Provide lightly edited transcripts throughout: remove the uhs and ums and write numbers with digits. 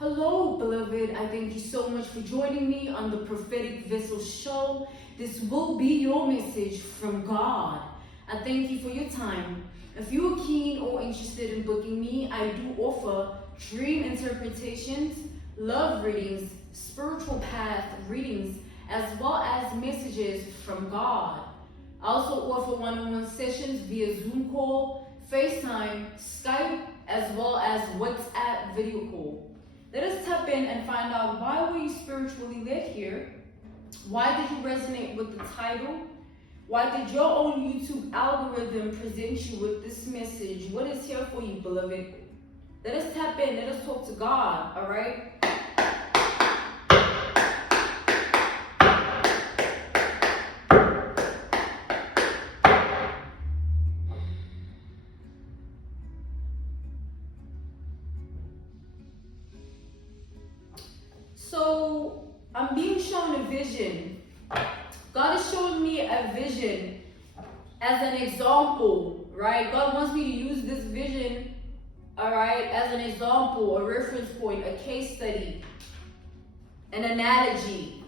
Hello, beloved. I thank you so much for joining me on the Prophetic Vessel Show. This will be your message from God. I thank you for your time. If you are keen or interested in booking me, I do offer dream interpretations, love readings, spiritual path readings, as well as messages from God. I also offer one-on-one sessions via Zoom call, FaceTime, Skype, as well as WhatsApp video call. Let us tap in and find out, why were you spiritually led here? Why did you resonate with the title? Why did your own YouTube algorithm present you with this message? What is here for you, beloved? Let us tap in. Let us talk to God, all right? So I'm being shown a vision. God is showing me a vision as an example, right? God wants me to use this vision, all right, as an example, a reference point, a case study, an analogy.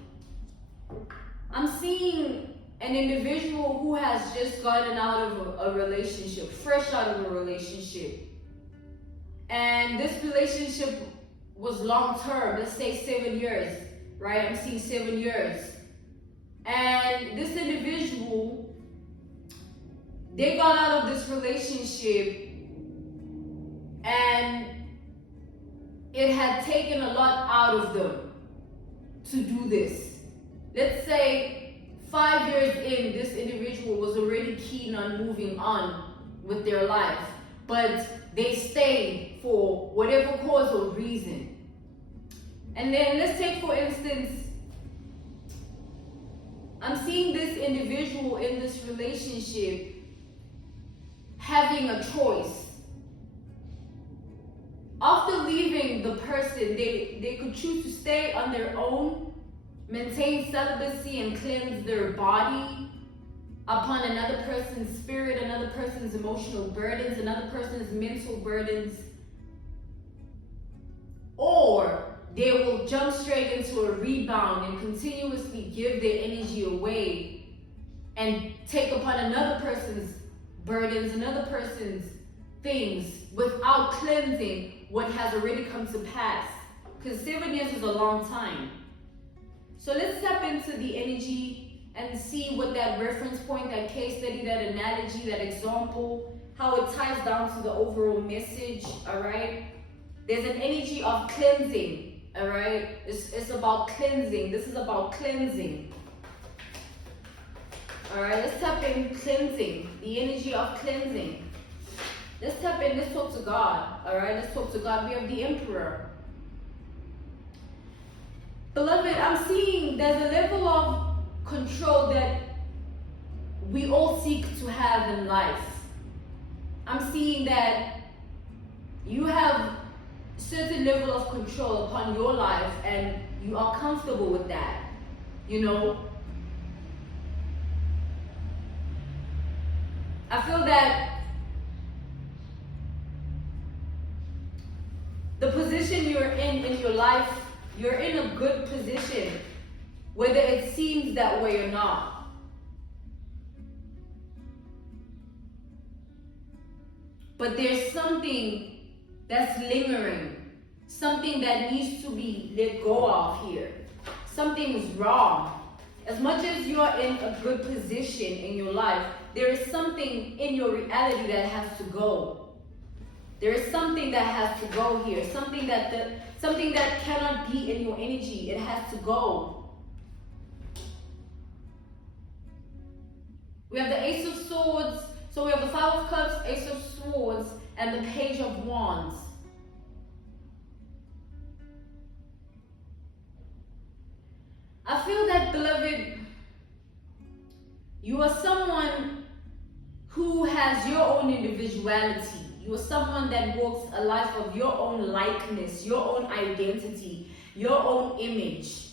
I'm seeing an individual who has just gotten out of a relationship, fresh out of a relationship. And this relationship was long term, let's say 7 years, right? I'm seeing 7 years. And this individual, they got out of this relationship and it had taken a lot out of them to do this. Let's say 5 years in, this individual was already keen on moving on with their life, but they stayed for whatever cause or reason. And then let's take, for instance, I'm seeing this individual in this relationship having a choice. After leaving the person, they could choose to stay on their own, maintain celibacy and cleanse their body upon another person's spirit, another person's emotional burdens, another person's mental burdens, or they will jump straight into a rebound and continuously give their energy away and take upon another person's burdens, another person's things, without cleansing what has already come to pass. Because 7 years is a long time. So let's tap into the energy and see what that reference point, that case study, that analogy, that example, how it ties down to the overall message, all right? There's an energy of cleansing. All right, it's about cleansing. This is about cleansing. All right, let's tap in cleansing, the energy of cleansing. Let's tap in, let's talk to God. All right, let's talk to God. We have the Emperor. Beloved, I'm seeing there's a level of control that we all seek to have in life. I'm seeing that you have certain level of control upon your life and you are comfortable with that, you know. I feel that the position you're in your life, you're in a good position, whether it seems that way or not. But there's something that's lingering, something that needs to be let go of here. Something is wrong. As much as you're in a good position in your life, there is something in your reality that has to go. There is something that has to go here. Something that cannot be in your energy. It has to go. We have the Ace of Swords. So we have the Five of Cups, Ace of Swords, and the Page of Wands. I feel that, beloved, you are someone who has your own individuality. You are someone that walks a life of your own likeness, your own identity, your own image.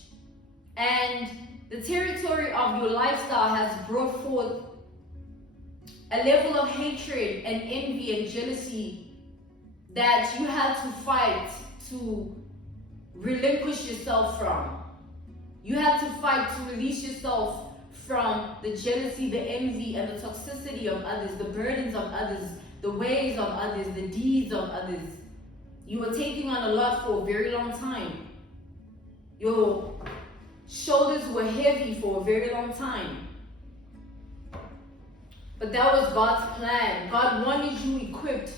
And the territory of your lifestyle has brought forth a level of hatred and envy and jealousy that you have to fight to relinquish yourself from. You have to fight to release yourself from the jealousy, the envy, and the toxicity of others, the burdens of others, the ways of others, the deeds of others. You were taking on a lot for a very long time. Your shoulders were heavy for a very long time. But that was God's plan. God wanted you equipped.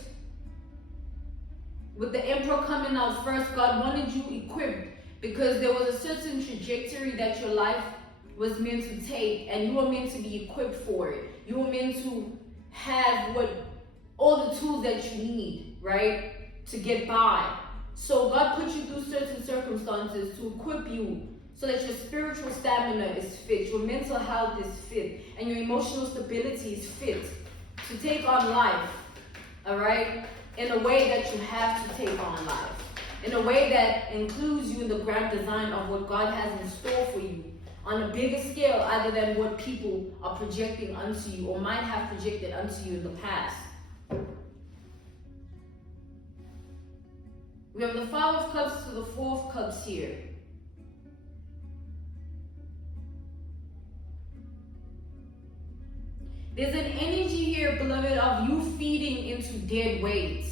With the emperor coming out first, God wanted you equipped because there was a certain trajectory that your life was meant to take, and you were meant to be equipped for it. You were meant to have all the tools that you need, right, to get by. So God put you through certain circumstances to equip you so that your spiritual stamina is fit, your mental health is fit, and your emotional stability is fit to take on life, all right, in a way that you have to take on life, in a way that includes you in the grand design of what God has in store for you on a bigger scale other than what people are projecting onto you or might have projected onto you in the past. We have the Five of Cups to the Four of Cups here. There's an energy here, beloved, of you feeding into dead weight.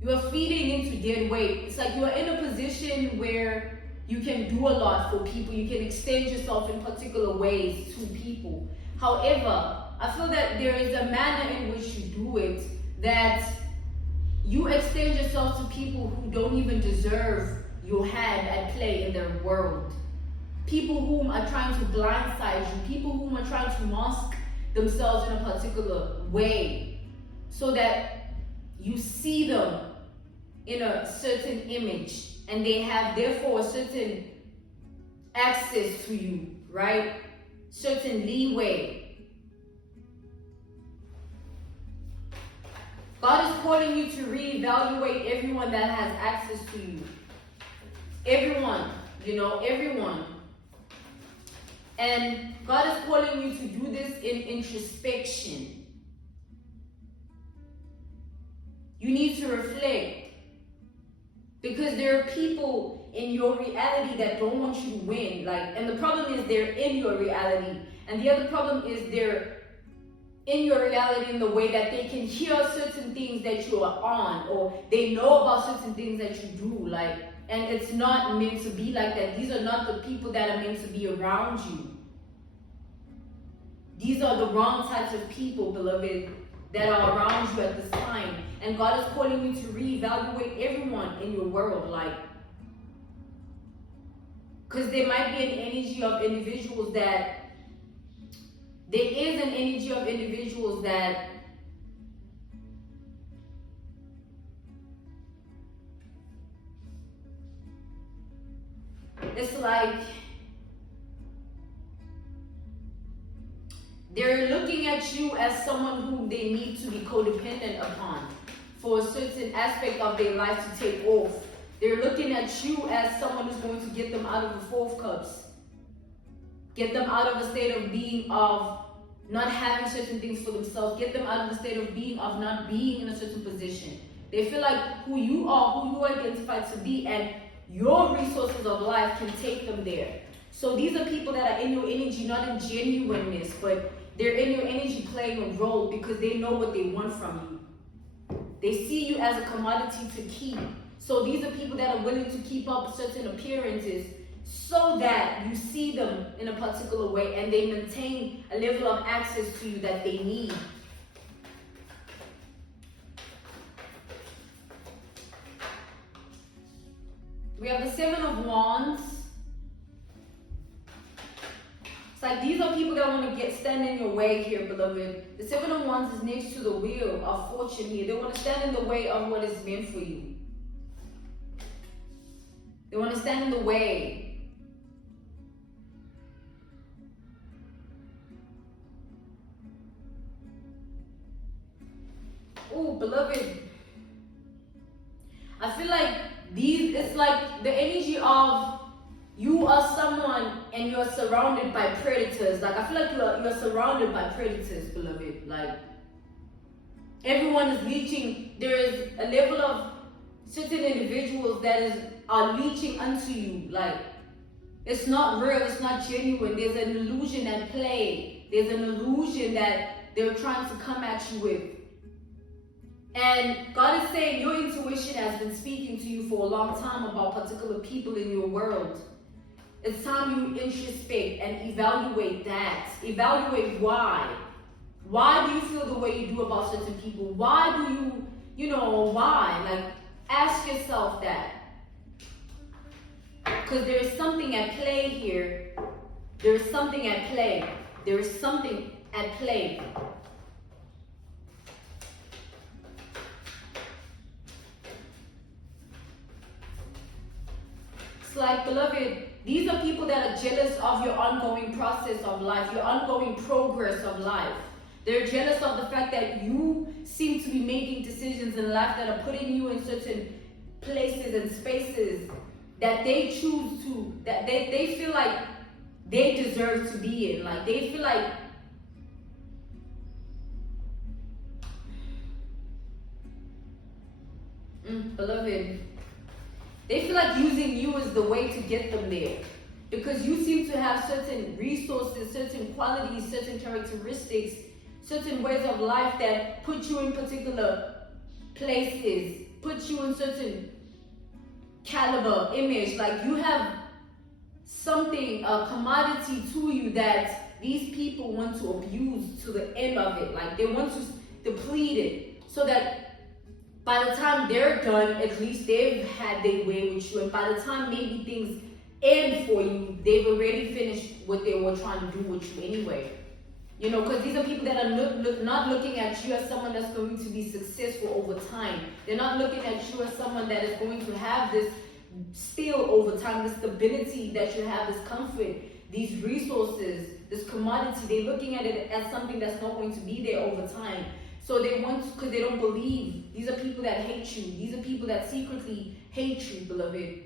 You are feeding into dead weight. It's like you are in a position where you can do a lot for people. You can extend yourself in particular ways to people. However, I feel that there is a manner in which you do it that you extend yourself to people who don't even deserve your hand at play in their world. People whom are trying to blindside you, people whom are trying to mask themselves in a particular way so that you see them in a certain image and they have therefore a certain access to you, right? Certain leeway. God is calling you to reevaluate everyone that has access to you. Everyone, everyone. And God is calling you to do this in introspection. You need to reflect. Because there are people in your reality that don't want you to win. And the problem is they're in your reality. And the other problem is they're in your reality in the way that they can hear certain things that you are on, or they know about certain things that you do. And it's not meant to be like that. These are not the people that are meant to be around you. These are the wrong types of people, beloved, that are around you at this time. And God is calling you to reevaluate everyone in your world, because there might be an energy of individuals that, there is an energy of individuals that it's like they're looking at you as someone whom they need to be codependent upon for a certain aspect of their life to take off. They're looking at you as someone who's going to get them out of the Four of Cups. Get them out of a state of being of not having certain things for themselves. Get them out of the state of being of not being in a certain position. They feel like who you are identified to be, and your resources of life can take them there. So these are people that are in your energy, not in genuineness, but they're in your energy playing a role because they know what they want from you. They see you as a commodity to keep. So these are people that are willing to keep up certain appearances so that you see them in a particular way and they maintain a level of access to you that they need. We have the Seven of Wands. It's like these are people that want to stand in your way here, beloved. The Seven of Wands is next to the Wheel of Fortune here. They want to stand in the way of what is meant for you. They want to stand in the way. Oh, beloved. I feel like it's like the energy of you are someone and you're surrounded by predators. I feel like you're surrounded by predators, beloved. Everyone is reaching. There is a level of certain individuals that are leeching unto you. Like, it's not real, it's not genuine. There's an illusion at play. There's an illusion that they're trying to come at you with. And God is saying your intuition has been speaking to you for a long time about particular people in your world. It's time you introspect and evaluate that. Evaluate why. Why do you feel the way you do about certain people? Why do why? Like, ask yourself that. Because there is something at play here. There is something at play. There is something at play. It's like, beloved, these are people that are jealous of your ongoing process of life, your ongoing progress of life. They're jealous of the fact that you seem to be making decisions in life that are putting you in certain places and spaces that they choose to, that they feel like they deserve to be in. Like, they feel like beloved, they feel like using you is the way to get them there. Because you seem to have certain resources, certain qualities, certain characteristics, certain ways of life that put you in particular places, put you in certain caliber, image. Like, you have something, a commodity to you that these people want to abuse to the end of it. Like, they want to deplete it so that by the time they're done, at least they've had their way with you. And by the time maybe things end for you, they've already finished what they were trying to do with you anyway. You know, because these are people that are not looking at you as someone that's going to be successful over time. They're not looking at you as someone that is going to have this still over time, this stability that you have, this comfort, these resources, this commodity. They're looking at it as something that's not going to be there over time. So they want to, because they don't believe. These are people that hate you. These are people that secretly hate you, beloved.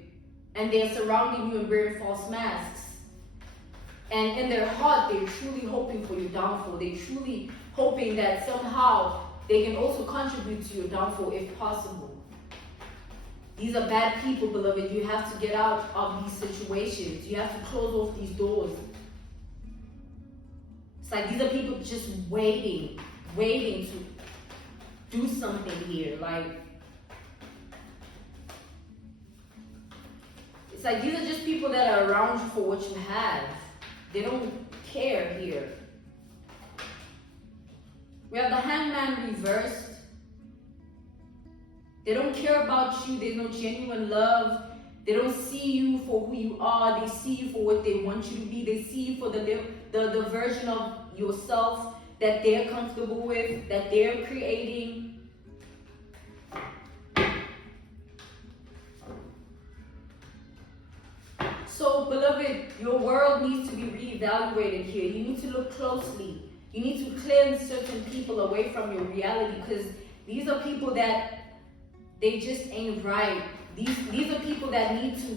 And they're surrounding you and wearing false masks. And in their heart, they're truly hoping for your downfall. They're truly hoping that somehow they can also contribute to your downfall if possible. These are bad people, beloved. You have to get out of these situations. You have to close off these doors. It's like these are people just waiting to do something here. Like, it's like these are just people that are around you for what you have. They don't care here. We have the Hangman reversed. They don't care about you. There's no genuine love. They don't see you for who you are. They see you for what they want you to be. They see you for the version of yourself that they're comfortable with, that they're creating. So, beloved, your world needs to be reevaluated here. You need to look closely. You need to cleanse certain people away from your reality, because these are people that they just ain't right. These are people that need to,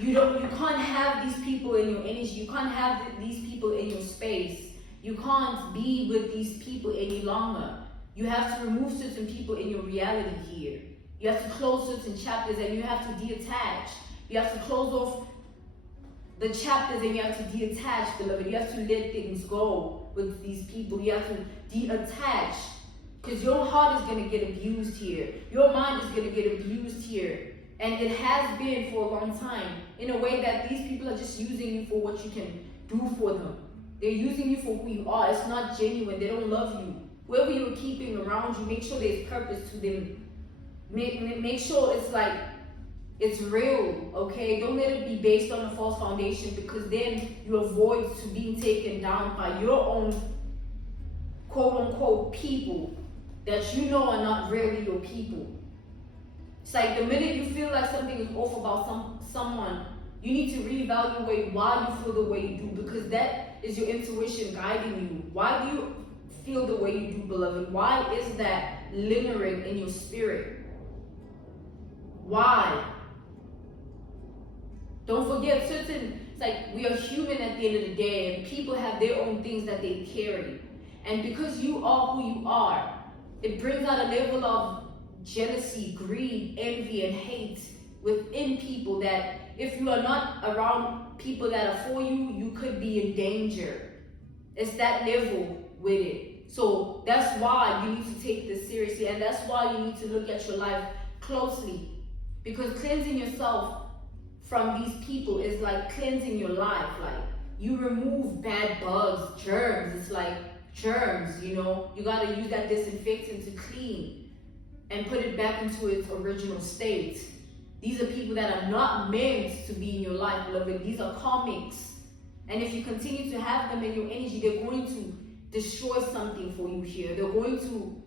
you can't have these people in your energy. You can't have these people in your space. You can't be with these people any longer. You have to remove certain people in your reality here. You have to close certain chapters and you have to detach. You have to close off the chapters and you have to detach, beloved. You have to let things go with these people. You have to detach. Because your heart is going to get abused here. Your mind is going to get abused here. And it has been for a long time, in a way that these people are just using you for what you can do for them. They're using you for who you are. It's not genuine. They don't love you. Whoever you're keeping around you, make sure there's purpose to them. Make sure it's like, it's real, okay? Don't let it be based on a false foundation, because then you avoid to being taken down by your own quote-unquote people that you know are not really your people. It's like the minute you feel like something is off about someone, you need to reevaluate why you feel the way you do, because that is your intuition guiding you. Why do you feel the way you do, beloved? Why is that lingering in your spirit? Why? Don't forget, it's like we are human at the end of the day, and people have their own things that they carry. And because you are who you are, it brings out a level of jealousy, greed, envy, and hate within people that if you are not around people that are for you, you could be in danger. It's that level with it. So that's why you need to take this seriously, and that's why you need to look at your life closely. Because cleansing yourself from these people is like cleansing your life. Like, you remove bad bugs, germs. It's like germs, you know. You gotta use that disinfectant to clean and put it back into its original state. These are people that are not meant to be in your life, beloved. These are karmics. And if you continue to have them in your energy, they're going to destroy something for you here. They're going to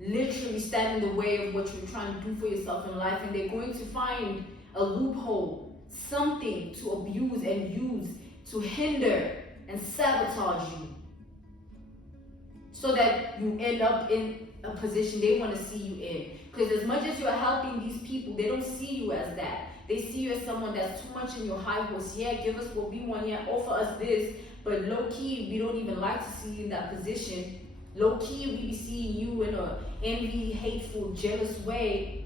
literally stand in the way of what you're trying to do for yourself in life, and they're going to find a loophole, something to abuse and use to hinder and sabotage you, so that you end up in a position they want to see you in. Because as much as you're helping these people, they don't see you as that. They see you as someone that's too much in your high horse. Yeah, give us what we want. Yeah, offer us this. But low-key, we don't even like to see you in that position. Low-key, we be seeing you in a envy, hateful, jealous way.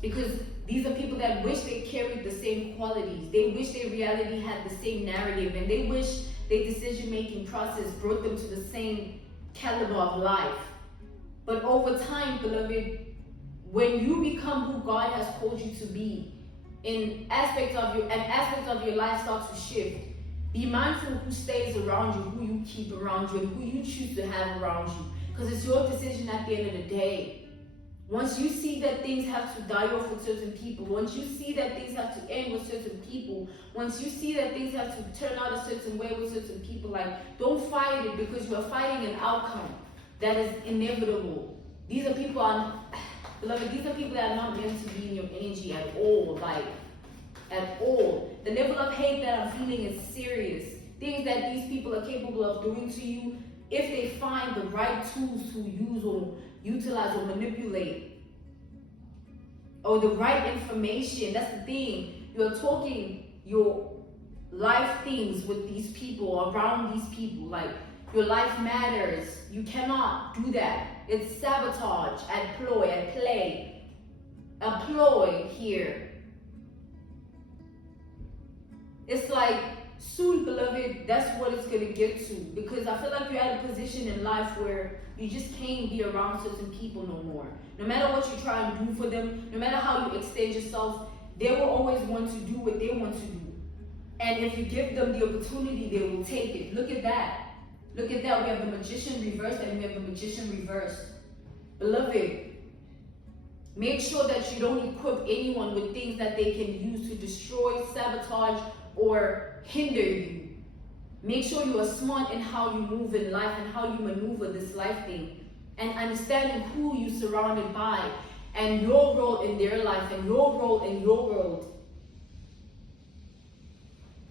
Because these are people that wish they carried the same qualities. They wish their reality had the same narrative. And they wish their decision-making process brought them to the same caliber of life. But over time, beloved, when you become who God has called you to be, aspects of your life start to shift. Be mindful who stays around you, who you keep around you, and who you choose to have around you. Because it's your decision at the end of the day. Once you see that things have to die off with certain people, once you see that things have to end with certain people, once you see that things have to turn out a certain way with certain people, like, don't fight it, because you are fighting an outcome that is inevitable. These are people, beloved, these are people that are not meant to be in your energy at all, like, at all. The level of hate that I'm feeling is serious. Things that these people are capable of doing to you, if they find the right tools to use or utilize or manipulate, or the right information. That's the thing. You're talking your life things with these people, around these people. Like, your life matters. You cannot do that. It's sabotage at play. A ploy here. It's like, soon, beloved, that's what it's going to get to. Because I feel like you're at a position in life where you just can't be around certain people no more. No matter what you try and do for them, no matter how you extend yourself, they will always want to do what they want to do. And if you give them the opportunity, they will take it. Look at that. Look at that. We have the magician reversed and we have the magician reversed. Beloved, make sure that you don't equip anyone with things that they can use to destroy, sabotage, or hinder you. Make sure you are smart in how you move in life and how you maneuver this life thing, and understanding who you're surrounded by and your role in their life and your role in your world.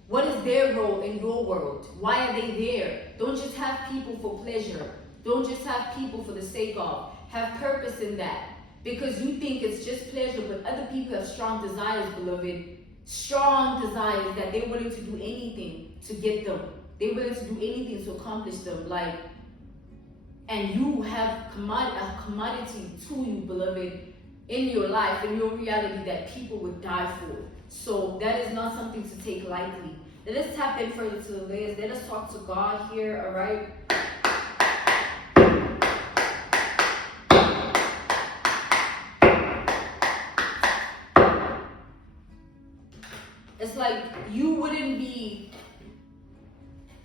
What is their role in your world? Why are they there? Don't just have people for pleasure. Don't just have people for the sake of. Have purpose in that. Because you think it's just pleasure, but other people have strong desires, beloved. Strong desires that they're willing to do anything to get them. They're willing to do anything to accomplish them. Like, and you have a commodity to you, beloved, in your life, in your reality, that people would die for. So that is not something to take lightly. Let us tap in further to the layers. Let us talk to God here, all right? It's like you wouldn't be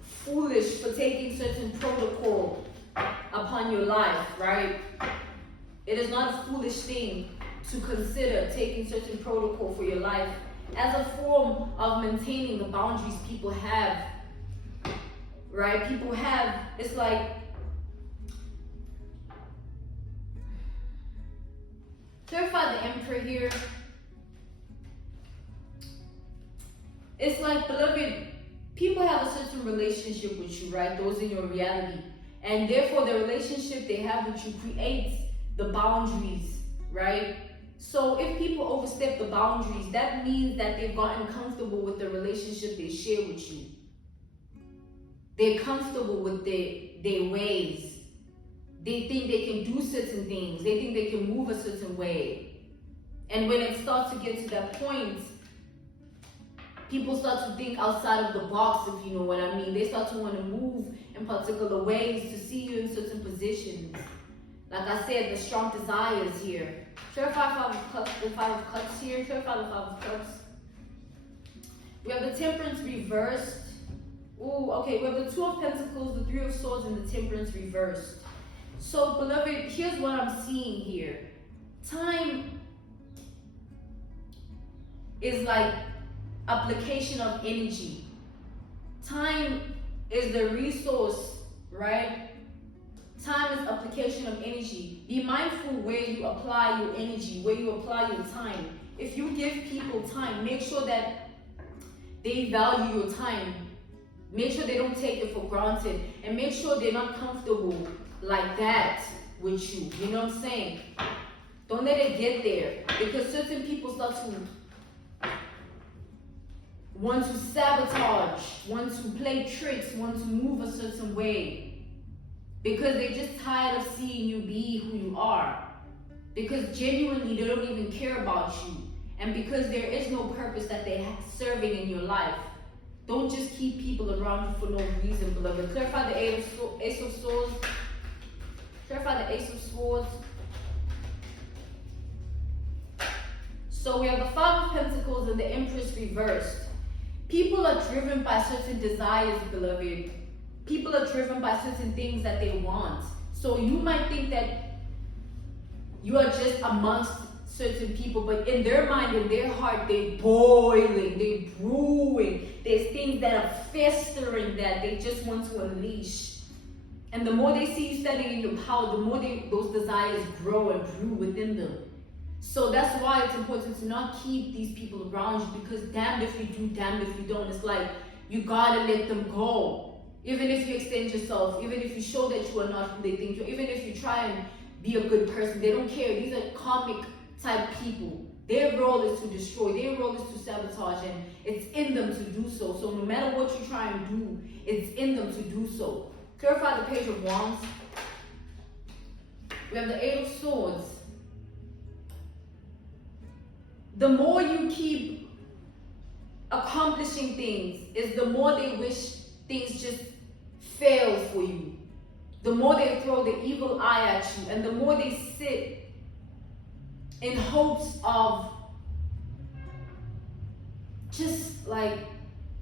foolish for taking certain protocol upon your life, right? It is not a foolish thing to consider taking certain protocol for your life as a form of maintaining the boundaries people have, right? People have, it's like, clarify the Emperor here. It's like, beloved, people have a certain relationship with you, right? Those in your reality. And therefore, the relationship they have with you creates the boundaries, right? So if people overstep the boundaries, that means that they've gotten comfortable with the relationship they share with you. They're comfortable with their ways. they think they can do certain things. They think they can move a certain way. And when it starts to get to that point, people start to think outside of the box, if you know what I mean. They start to want to move in particular ways to see you in certain positions. Like I said, the strong desires here. Clarify Five of Cups, the Five of Cups here. Clarify the Five of Cups. We have the Temperance reversed. Ooh, okay, we have the Two of Pentacles, the Three of Swords, and the Temperance reversed. So, beloved, here's what I'm seeing here. Time is like application of energy. Time is the resource, right? Time is application of energy. Be mindful where you apply your energy, where you apply your time. If you give people time, make sure that they value your time. Make sure they don't take it for granted. And make sure they're not comfortable like that with you. You know what I'm saying? Don't let it get there. Because certain people start to want to sabotage, want to play tricks, want to move a certain way. Because they're just tired of seeing you be who you are. Because genuinely they don't even care about you. And because there is no purpose that they're serving in your life. Don't just keep people around you for no reason, beloved. Clarify the Ace of Swords. Clarify the Ace of Swords. So we have the Five of Pentacles and the Empress reversed. People are driven by certain desires, beloved. People are driven by certain things that they want. So you might think that you are just amongst certain people, but in their mind, in their heart, they're boiling, they're brewing. There's things that are festering that they just want to unleash. And the more they see you standing in your power, the more those desires grow and brew within them. So that's why it's important to not keep these people around you, because damned if you do, damned if you don't. It's like you gotta let them go. Even if you extend yourself, even if you show that you are not who they think you are, even if you try and be a good person, they don't care. These are karmic type people. Their role is to destroy. Their role is to sabotage, and it's in them to do so. So no matter what you try and do, it's in them to do so. Clarify the Page of Wands. We have the Eight of Swords. The more you keep accomplishing things, is the more they wish things just fail for you. The more they throw the evil eye at you, and the more they sit in hopes of just like,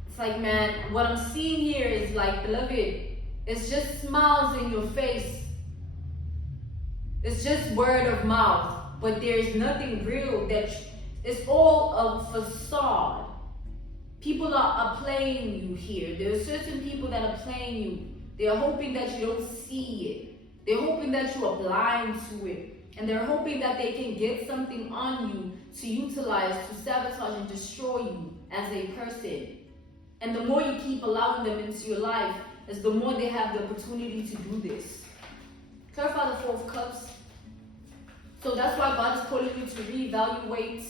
it's like, man, what I'm seeing here is like, beloved, it's just smiles in your face. It's just word of mouth, but there's nothing real. It's all a facade. People are playing you here. There are certain people that are playing you. They're hoping that you don't see it. They're hoping that you are blind to it. And they're hoping that they can get something on you to utilize, to sabotage and destroy you as a person. And the more you keep allowing them into your life, is the more they have the opportunity to do this. Clarify the Four of Cups. So that's why God is calling you to reevaluate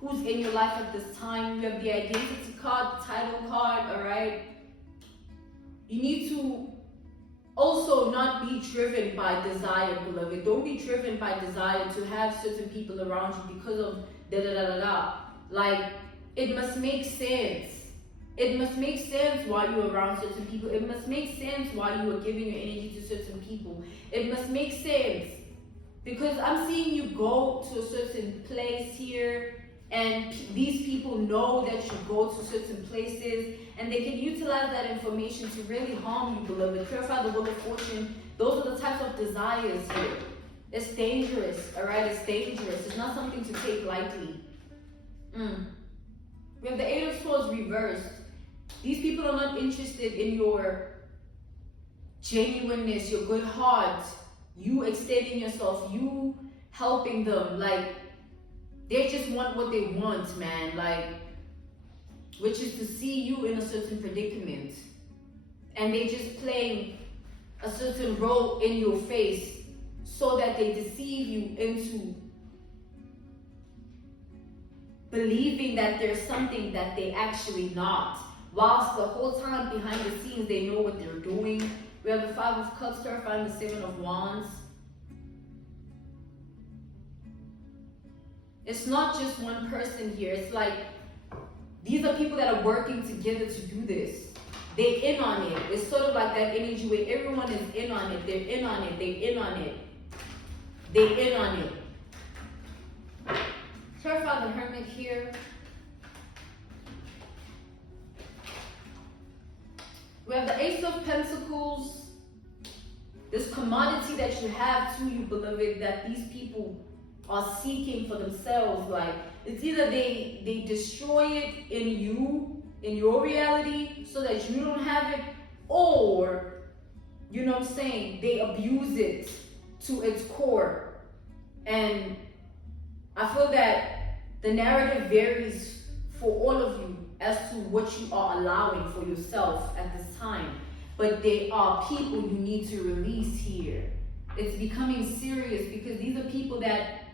who's in your life at this time. You have the Identity card, the Title card, all right? You need to also not be driven by desire, beloved. Don't be driven by desire to have certain people around you because of da-da-da-da-da. Like, it must make sense. It must make sense why you're around certain people. It must make sense why you are giving your energy to certain people. It must make sense. Because I'm seeing you go to a certain place here, and these people know that you go to certain places, and they can utilize that information to really harm you, beloved. Clarify the Wheel of Fortune. Those are the types of desires here. It's dangerous, all right? It's dangerous. It's not something to take lightly. We have the Eight of Swords reversed. These people are not interested in your genuineness, your good heart, you extending yourself, you helping them. Like, they just want what they want, man. Like, which is to see you in a certain predicament. And they just playing a certain role in your face so that they deceive you into believing that there's something that they actually not. Whilst the whole time behind the scenes, they know what they're doing. We We have the Five of Cups clarifying the Seven of Wands. It's not just one person here. It's like these are people that are working together to do this. They're in on it. It's sort of like that energy where everyone is in on it. They're in on it. They're in on it. They're in on it. Clarify the Hermit here. We have the Ace of Pentacles. This commodity that you have to you, beloved, that these people are seeking for themselves. Like, it's either they destroy it in you, in your reality, so that you don't have it, or, you know what I'm saying, they abuse it to its core. And I feel that the narrative varies for all of you as to what you are allowing for yourself at this time. But there are people you need to release here. It's becoming serious because these are people that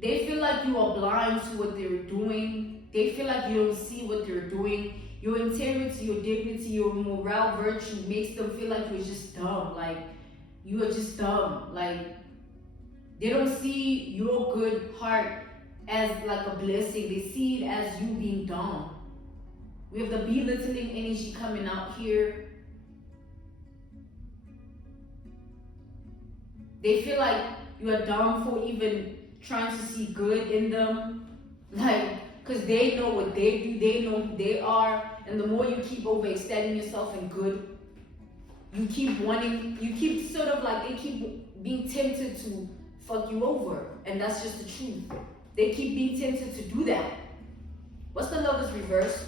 they feel like you are blind to what they're doing. They feel like you don't see what they're doing. Your integrity, your dignity, your moral virtue makes them feel like you're just dumb. Like, you are just dumb. Like, they don't see your good heart as like a blessing. They see it as you being dumb. We have the belittling energy coming out here. They feel like you are dumb for even trying to see good in them. Like, because they know what they do, they know who they are. And the more you keep overextending yourself in good, you keep wanting, you keep sort of like, they keep being tempted to fuck you over. And that's just the truth. They keep being tempted to do that. What's the Lover's reverse?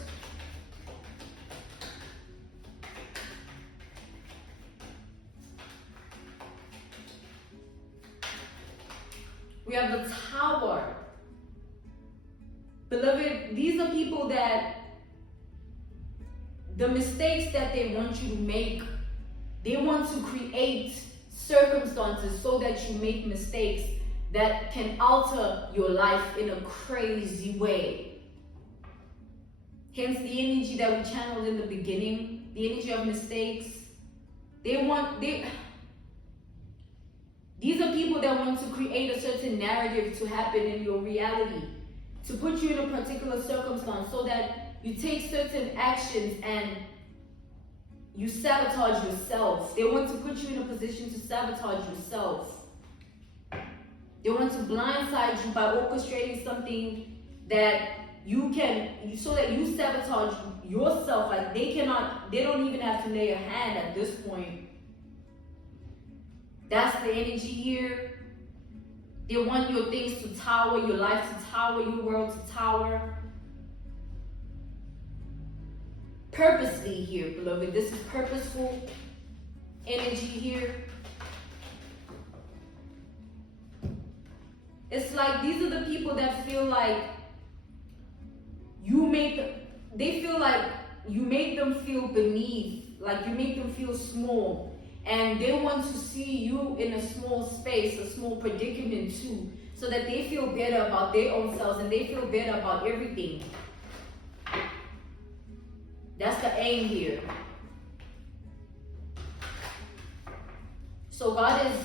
We have the Tower. Beloved, these are people that the mistakes that they want you to make, they want to create circumstances so that you make mistakes that can alter your life in a crazy way. Hence the energy that we channeled in the beginning, the energy of mistakes. These are people that want to create a certain narrative to happen in your reality, to put you in a particular circumstance so that you take certain actions and you sabotage yourself. They want to put you in a position to sabotage yourself. They want to blindside you by orchestrating something that so that you sabotage yourself. Like, they don't even have to lay a hand at this point. That's the energy here. They want your things to tower, your life to tower, your world to tower. Purposely here, beloved. This is purposeful energy here. It's like these are the people that feel like they feel like you make them feel beneath, like you make them feel small. And they want to see you in a small space, a small predicament too, so that they feel better about their own selves and they feel better about everything. That's the aim here. So God is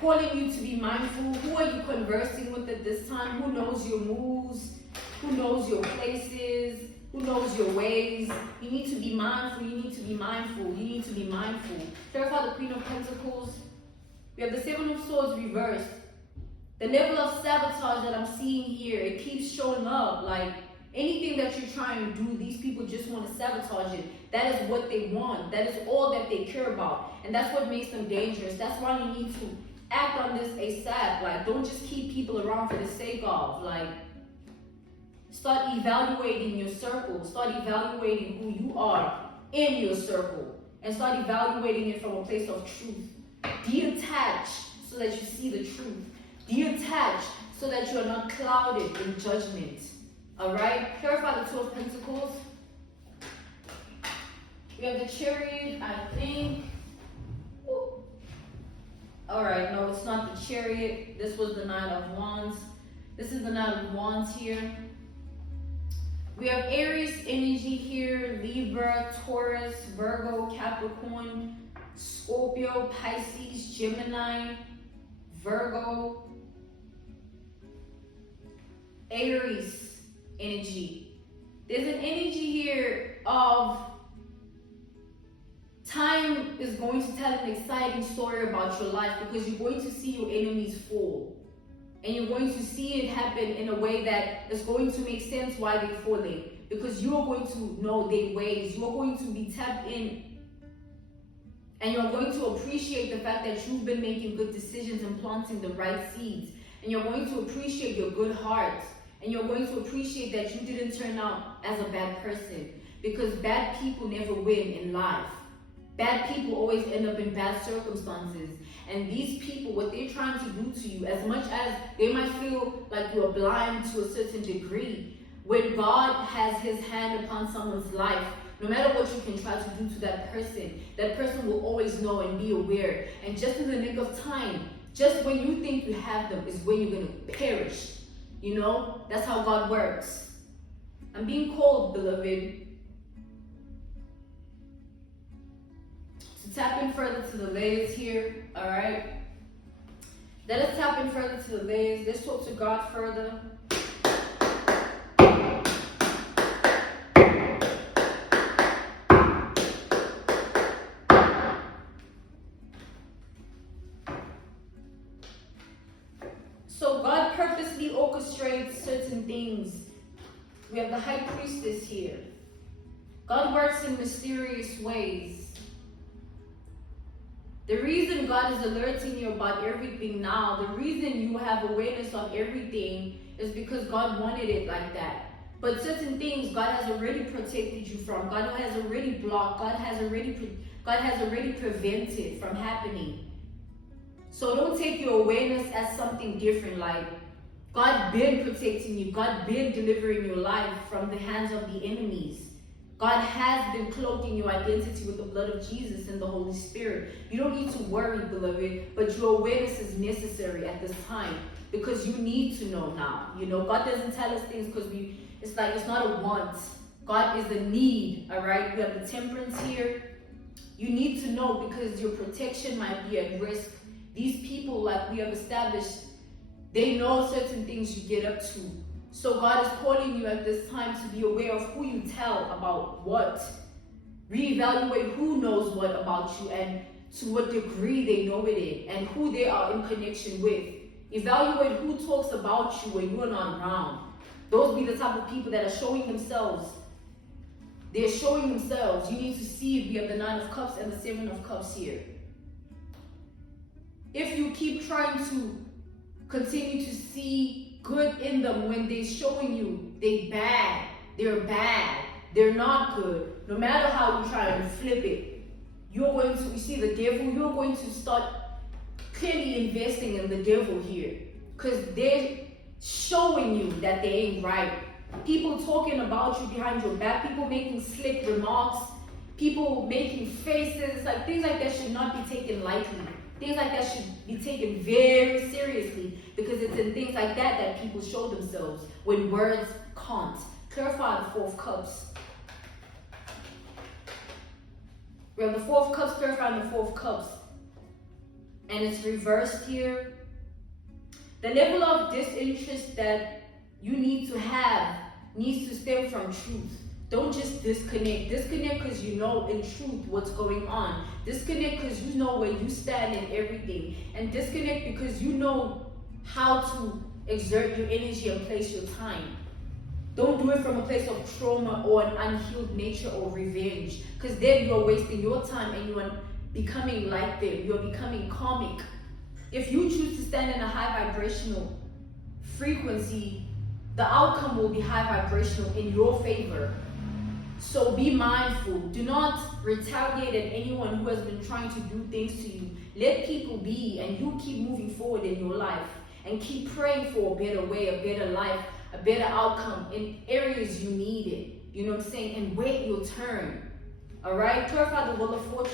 calling you to be mindful. Who are you conversing with at this time? Who knows your moves? Who knows your places? Who knows your ways? You need to be mindful. You need to be mindful. You need to be mindful. Clarify the Queen of Pentacles. We have the Seven of Swords reversed. The level of sabotage that I'm seeing here, it keeps showing up. Like, anything that you're trying to do, these people just want to sabotage it. That is what they want. That is all that they care about. And that's what makes them dangerous. That's why you need to act on this ASAP. Like, don't just keep people around for the sake of. Like, start evaluating your circle. Start evaluating who you are in your circle. And start evaluating it from a place of truth. Detach so that you see the truth. Detach so that you are not clouded in judgment. Alright? Clarify the Two of Pentacles. We have the Chariot, I think. Alright, no, it's not the Chariot. This was the Knight of Wands. This is the Knight of Wands here. We have Aries energy here, Libra, Taurus, Virgo, Capricorn. Scorpio, Pisces, Gemini, Virgo, Aries energy. There's an energy here of time is going to tell an exciting story about your life, because you're going to see your enemies fall. And you're going to see it happen in a way that is going to make sense why they're falling. Because you are going to know their ways. You are going to be tapped in. And you're going to appreciate the fact that you've been making good decisions and planting the right seeds. And you're going to appreciate your good heart. And you're going to appreciate that you didn't turn out as a bad person. Because bad people never win in life. Bad people always end up in bad circumstances. And these people, what they're trying to do to you, as much as they might feel like you're blind to a certain degree, when God has his hand upon someone's life, no matter what you can try to do to that person will always know and be aware. And just in the nick of time, just when you think you have them is when you're going to perish. You know, that's how God works. I'm being called, beloved, to tap in further to the layers here, all right? Let us tap in further to the layers. Let's talk to God further. So God purposely orchestrates certain things. We have the high priestess here. God works in mysterious ways. The reason God is alerting you about everything now, the reason you have awareness of everything is because God wanted it like that. But certain things God has already protected you from. God has already blocked. God has already prevented from happening. So don't take your awareness as something different, like God been protecting you. God been delivering your life from the hands of the enemies. God has been cloaking your identity with the blood of Jesus and the Holy Spirit. You don't need to worry, beloved, but your awareness is necessary at this time because you need to know now. You know, God doesn't tell us things because it's not a want. God is a need, all right? We have the temperance here. You need to know because your protection might be at risk. These people, like we have established, they know certain things you get up to. So God is calling you at this time to be aware of who you tell about what. Reevaluate who knows what about you and to what degree they know it and who they are in connection with. Evaluate who talks about you when you are not around. Those be the type of people that are showing themselves. They're showing themselves. You need to see it. We have the 9 of Cups and the 7 of Cups here. If you keep trying to continue to see good in them when they're showing you they're bad, they're not good, no matter how you try and flip it, you're going to, you see the devil, you're going to start clearly investing in the devil here because they're showing you that they ain't right. People talking about you behind your back, people making slick remarks, people making faces, like things like that should not be taken lightly. Things like that should be taken very seriously because it's in things like that that people show themselves when words can't. Clarify the 4 of Cups. We have the 4 of Cups, clarifying the 4 of Cups. And it's reversed here. The level of disinterest that you need to have needs to stem from truth. Don't just disconnect. Disconnect because you know in truth what's going on. Disconnect because you know where you stand in everything. And disconnect because you know how to exert your energy and place your time. Don't do it from a place of trauma or an unhealed nature or revenge. Because then you're wasting your time and you are becoming like them. You're becoming karmic. If you choose to stand in a high vibrational frequency, the outcome will be high vibrational in your favor. So be mindful. Do not retaliate at anyone who has been trying to do things to you. Let people be and you keep moving forward in your life and keep praying for a better way, a better life, a better outcome in areas you need it. You know what I'm saying? And wait your turn. All right? Clarify the Wheel of Fortune.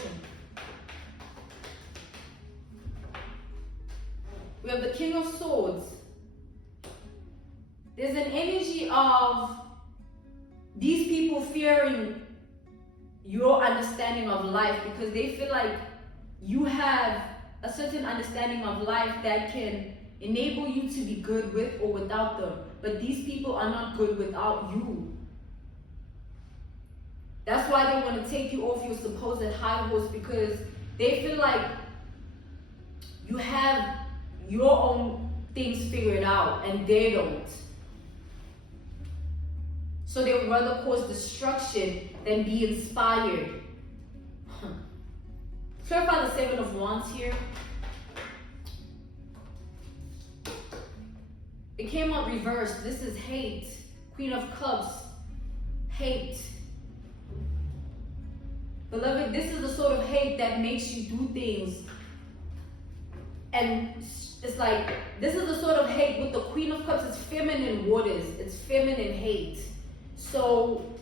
We have the King of Swords. There's an energy of these people fearing your understanding of life because they feel like you have a certain understanding of life that can enable you to be good with or without them. But these people are not good without you. That's why they want to take you off your supposed high horse, because they feel like you have your own things figured out and they don't. So they would rather cause destruction than be inspired. Clarify the Seven of Wands here. It came out reversed. This is hate. Queen of Cups. Hate. Beloved, this is the sort of hate that makes you do things. And it's like, this is the sort of hate with the Queen of Cups. It's feminine waters. It's feminine hate. So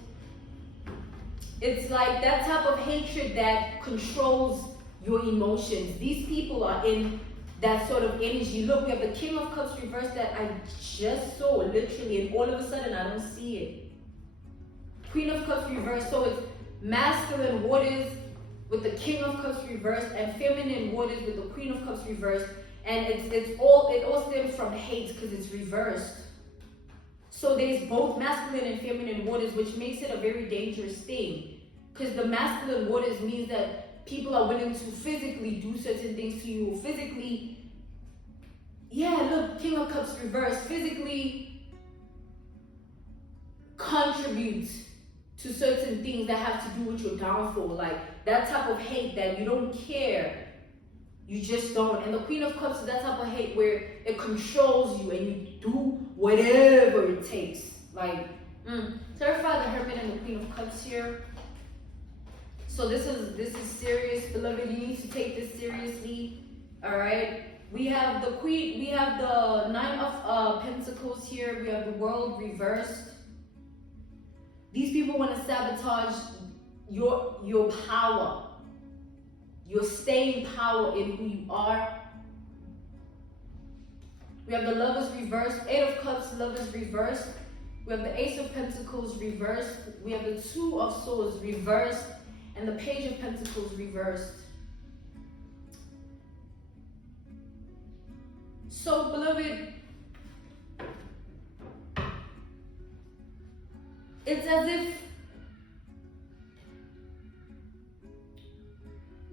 it's like that type of hatred that controls your emotions. These people are in that sort of energy. Look, we have the King of Cups reversed that I just saw, literally, and all of a sudden I don't see it. Queen of Cups reversed, so it's masculine waters with the King of Cups reversed, and feminine waters with the Queen of Cups reversed, and it all stems from hate because it's reversed. So there's both masculine and feminine waters, which makes it a very dangerous thing, because the masculine waters means that people are willing to physically do certain things to you, physically, look, King of Cups reversed, physically contribute to certain things that have to do with your downfall, like that type of hate that you don't care, you just don't. And the Queen of Cups is that type of hate where it controls you and you do whatever it takes. Clarify the Hermit and the Queen of Cups here. So this is serious, beloved. You need to take this seriously. All right. We have the Queen. We have the Nine of Pentacles here. We have the World reversed. These people want to sabotage your power, your staying power in who you are. We have the Lovers reversed. Eight of Cups, Lovers reversed. We have the Ace of Pentacles reversed. We have the Two of Swords reversed. And the Page of Pentacles reversed. So, beloved, it's as if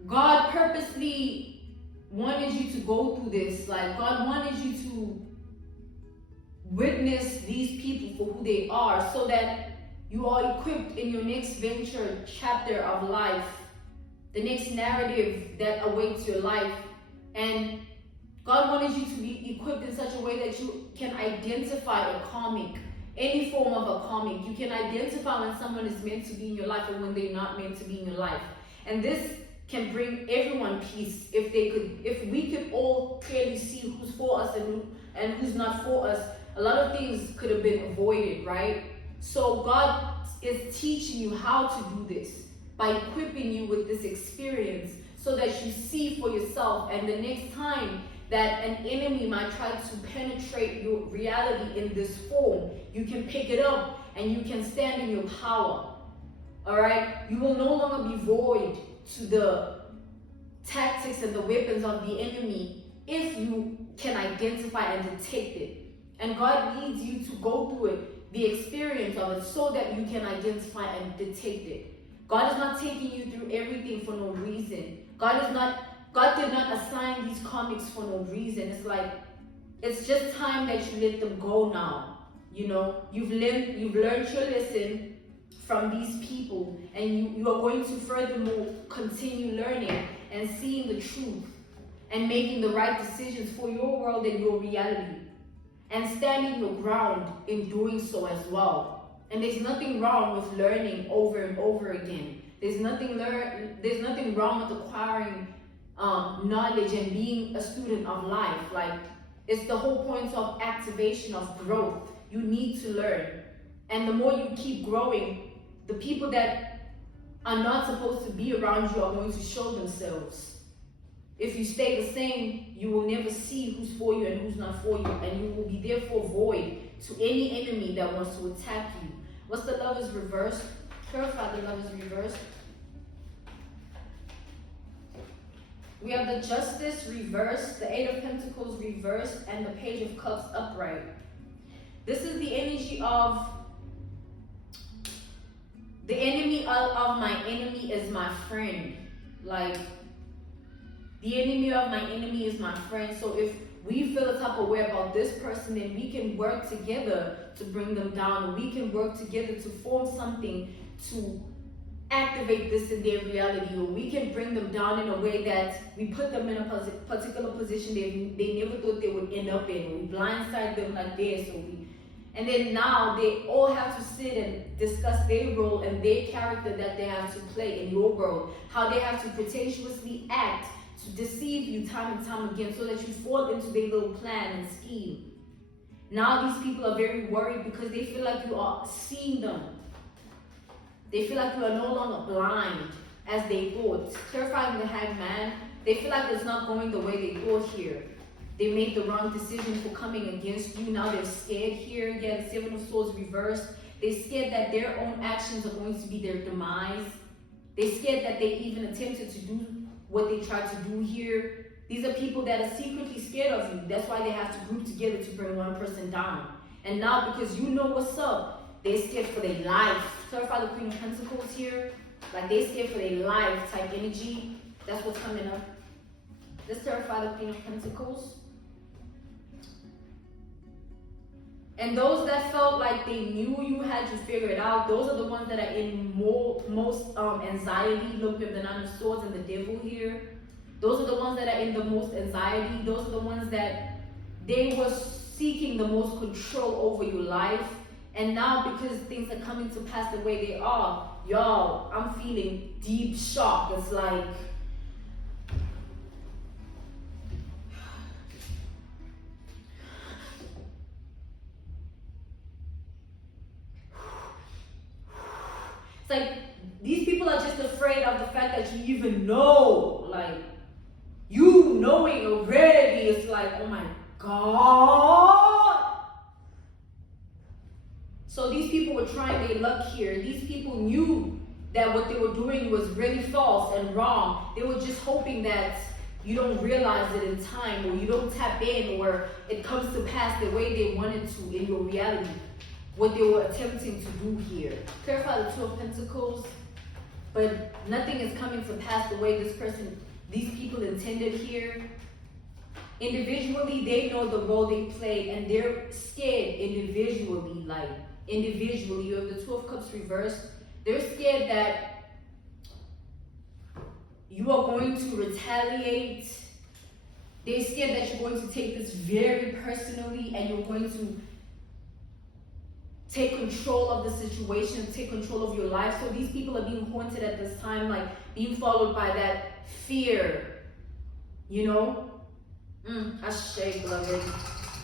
God purposely wanted you to go through this. Like, God wanted you to witness these people for who they are, so that you are equipped in your next venture, chapter of life, the next narrative that awaits your life. And God wanted you to be equipped in such a way that you can identify a karmic, any form of a karmic. You can identify when someone is meant to be in your life and when they're not meant to be in your life. And this can bring everyone peace if we could all clearly see who's for us and who's not for us. A lot of things could have been avoided, right? So God is teaching you how to do this by equipping you with this experience so that you see for yourself, and the next time that an enemy might try to penetrate your reality in this form, you can pick it up and you can stand in your power. All right? You will no longer be void to the tactics and the weapons of the enemy if you can identify and detect it. And God needs you to go through it, the experience of it, so that you can identify and detect it. God is not taking you through everything for no reason. God did not assign these karmics for no reason. It's like, it's just time that you let them go now. You know, you've learned your lesson from these people, and you are going to furthermore continue learning and seeing the truth and making the right decisions for your world and your reality, and standing your ground in doing so as well. And there's nothing wrong with learning over and over again. There's nothing wrong with acquiring knowledge and being a student of life. Like, it's the whole point of activation, of growth. You need to learn. And the more you keep growing, the people that are not supposed to be around you are going to show themselves. If you stay the same, you will never see who's for you and who's not for you, and you will be therefore void to any enemy that wants to attack you. What's the Lovers reversed? Clarify the Lovers reversed. We have the Justice reversed, the Eight of Pentacles reversed, and the Page of Cups upright. This is the energy of the enemy of my enemy is my friend. Like, the enemy of my enemy is my friend. So if we feel a type of way about this person, then we can work together to bring them down. Or we can work together to form something to activate this in their reality. Or we can bring them down in a way that we put them in a particular position they never thought they would end up in. Or we blindside them like this. And then now they all have to sit and discuss their role and their character that they have to play in your world. How they have to pretentiously act to deceive you time and time again so that you fall into their little plan and scheme. Now these people are very worried because they feel like you are seeing them. They feel like you are no longer blind as they thought. Terrifying the Hanged Man, they feel like it's not going the way they thought here. They made the wrong decision for coming against you. Now they're scared here. Again, Seven of Swords reversed. They're scared that their own actions are going to be their demise. They're scared that they even attempted to do what they tried to do here. These are people that are secretly scared of you. That's why they have to group together to bring one person down. And now because you know what's up, they're scared for their life. Clarify the Queen of Pentacles here. Like they're scared for their life type energy. That's what's coming up. Let's clarify the Queen of Pentacles. And those that felt like they knew you had you figured out, those are the ones that are in most anxiety. Look, we have the Nine of Swords and the Devil here. Those are the ones that are in the most anxiety. Those are the ones that they were seeking the most control over your life. And now because things are coming to pass the way they are, y'all, I'm feeling deep shock. It's like, it's like these people are just afraid of the fact that you even know, like, you knowing already. It's like, oh my God. So these people were trying their luck here. These people knew that what they were doing was really false and wrong. They were just hoping that you don't realize it in time, or you don't tap in, or it comes to pass the way they wanted to in your reality. What they were attempting to do here. Clarify the Two of Pentacles, but nothing is coming to pass the way these people intended here. Individually, they know the role they play, and they're scared individually. Like, individually, you have the Two of Cups reversed. They're scared that you are going to retaliate. They're scared that you're going to take this very personally, and you're going to take control of the situation, take control of your life. So these people are being haunted at this time, like being followed by that fear, you know? Ashe, beloved.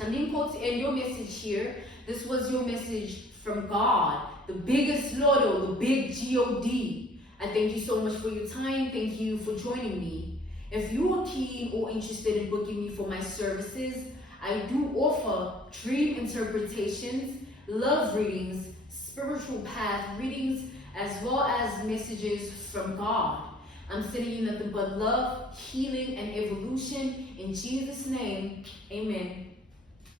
I'm being called to end your message here. This was your message from God, the biggest Lotto, the big G-O-D. I thank you so much for your time. Thank you for joining me. If you are keen or interested in booking me for my services, I do offer dream interpretations, love readings, spiritual path readings, as well as messages from God. I'm sending you nothing but love, healing, and evolution. In Jesus' name, amen.